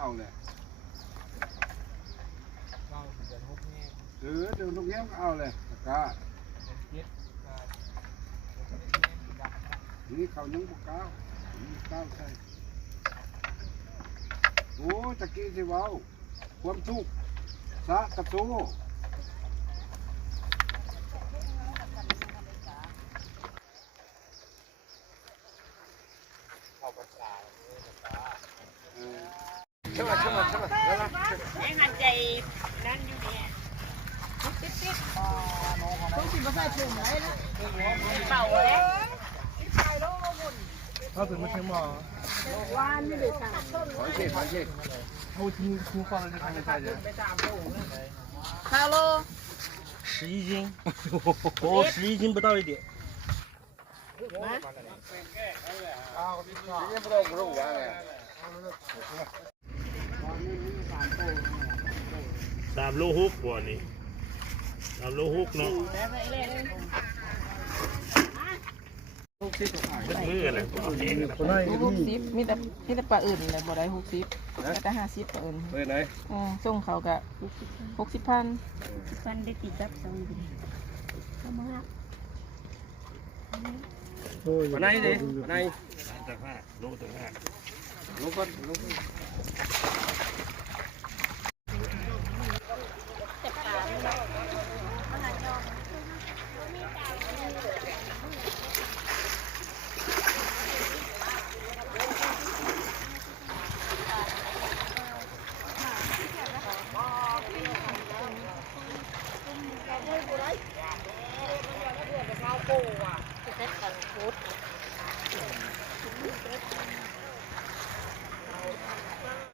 เอาเลยเดี๋ยวลูกเงี้ยก็เอาเลยกานี่เขายังบุกก้าวก้าวใช่โอ้ตะกี้สิว้าวความทุกข์สะกระโซใช่ไหมยังหันใจนั่นอยู่เนี่ยติ๊ดต้องกินมาใส่ถุงไว้นะเป่าเลยเขาถึงมาเชื่อมอวานไม่ได้สั่ง好谢เขาทิ้ง放在这看看大家ฮัลโหล11斤哦11斤不到一点今天不到55万嘞3 โล 6กว่านี่3 โล 6เนาะเป็นมือเลยคนไหน60มีแต่ปลาอื่นเลยบ่ได้60แต่50ปลาอื่นไปไหนส่งเขากะ60,000ได้ตีจับ2วันไหนดิวันไหน3.5 โลถึง5ลูกก่อน